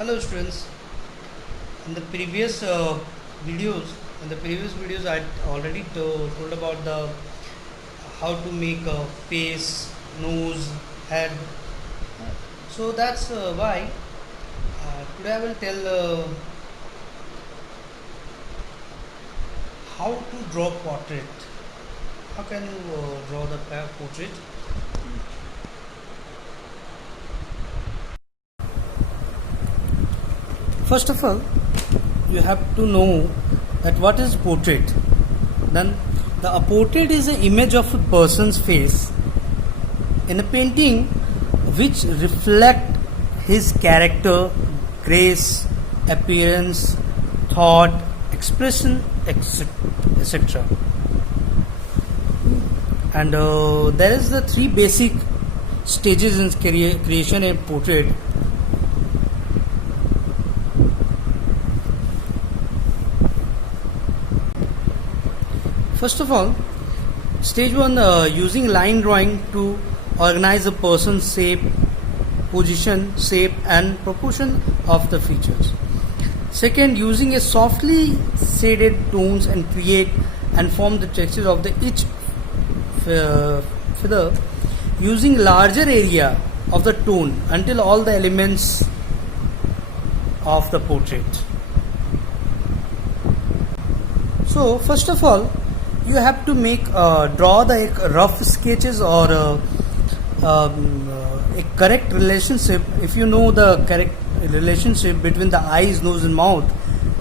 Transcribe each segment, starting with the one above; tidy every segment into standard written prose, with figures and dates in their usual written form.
Hello students. In the previous videos, I already told about the how to make a face, nose, head. So that's why today I will tell how to draw portrait. How can you draw the portrait? First of all, you have to know that what is portrait. Then a portrait is an image of a person's face in a painting which reflect his character, grace, appearance, thought, expression, etc. And there is the three basic stages in creation a portrait. First of all, stage 1, using line drawing to organize a person's shape, position, shape and proportion of the features. Second, using a softly shaded tones and create and form the texture of the each feather using larger area of the tone until all the elements of the portrait. So first of all, you have to make draw the rough sketches or a correct relationship. If you know the correct relationship between the eyes, nose and mouth,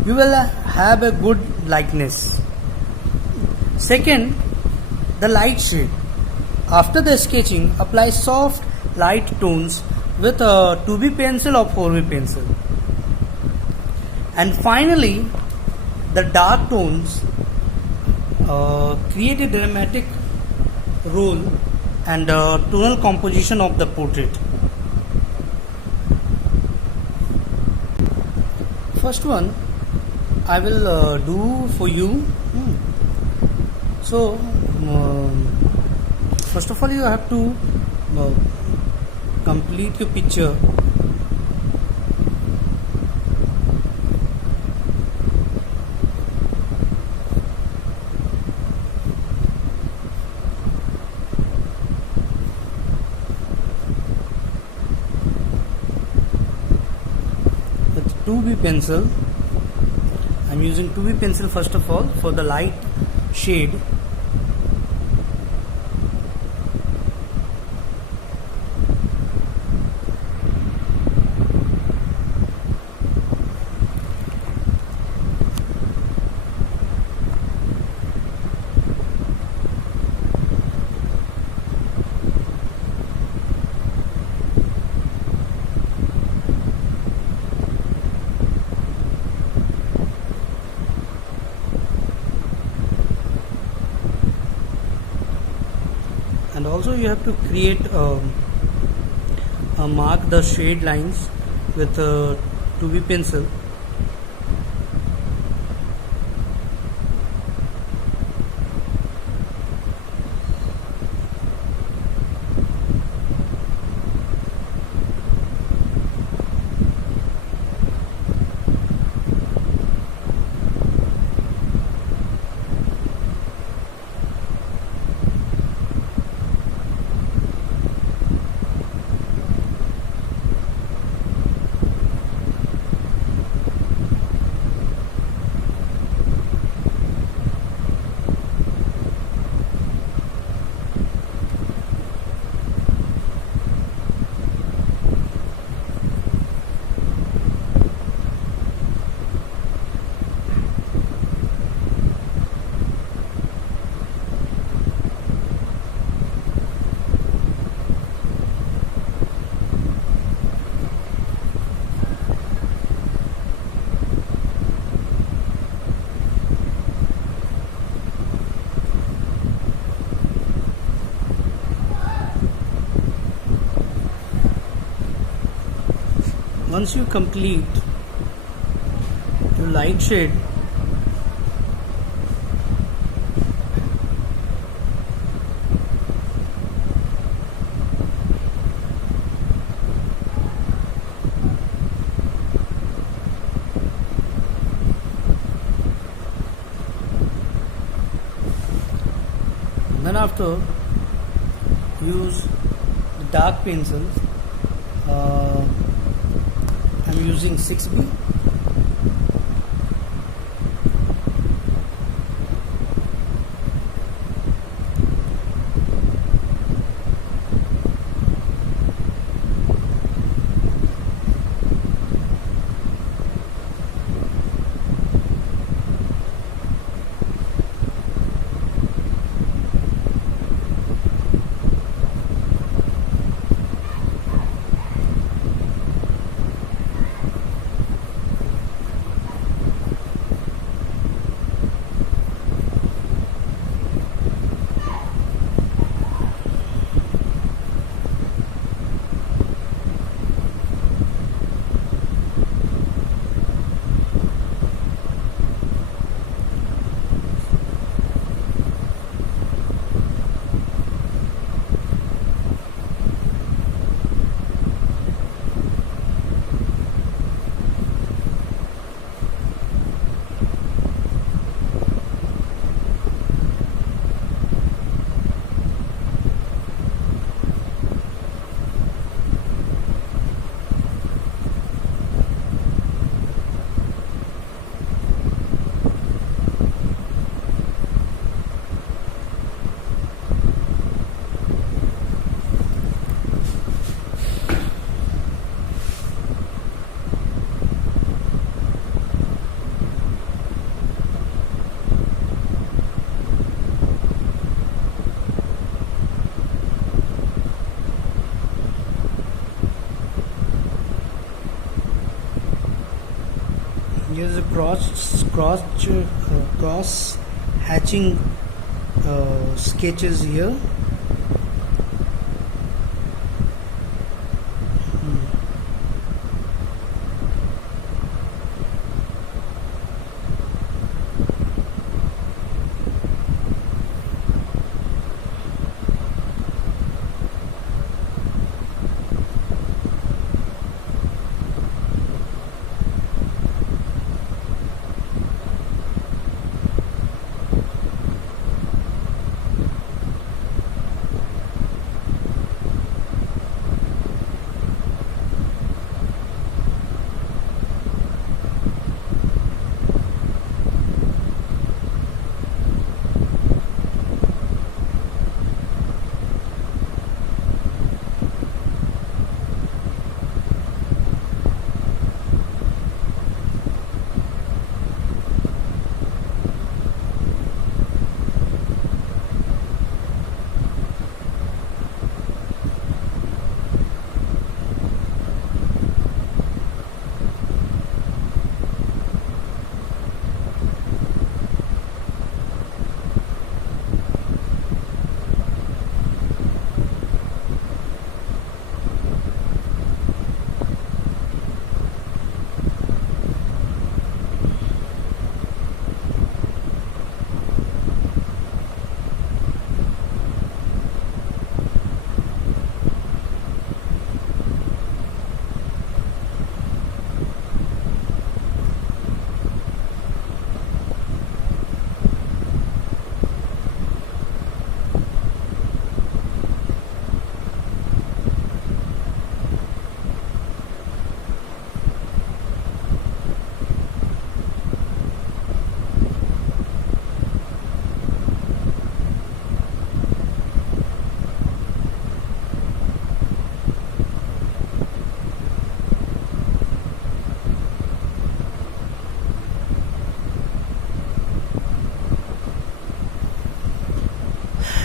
you will have a good likeness. Second, the light shade. After the sketching, apply soft light tones with a 2B pencil or 4B pencil. And finally, the dark tones create a dramatic role and tonal composition of the portrait. First one I will do for you. So first of all, you have to complete your picture. With 2B pencil, I'm using 2B pencil first of all for the light shade. And also you have to create mark the shade lines with 2B pencil. Once you complete your light shade, then after use the dark pencil. I'm using 6B. Here's a cross hatching sketches here.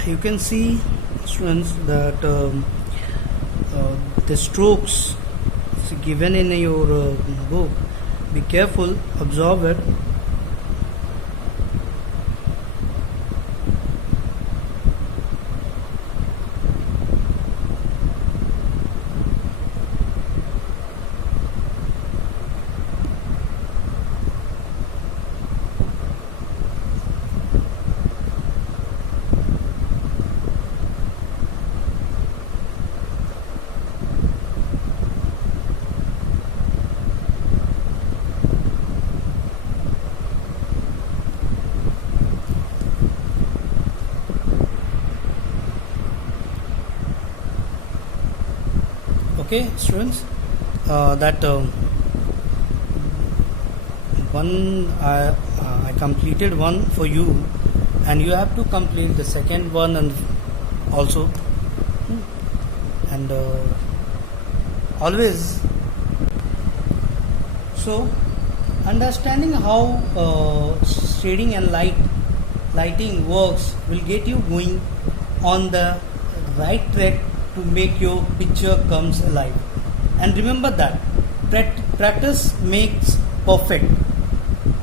You can see, students, that the strokes given in your book, be careful, observe it. Okay, students, that one I completed one for you, and you have to complete the second one and also. And always, so understanding how shading and lighting works will get you going on the right track to make your picture comes alive. And remember that practice makes perfect.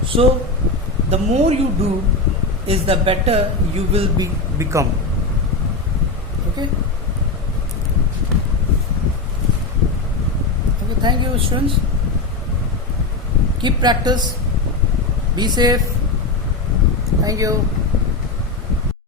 So the more you do is the better you will become. Okay. Okay, thank you, students. Keep practice. Be safe. Thank you.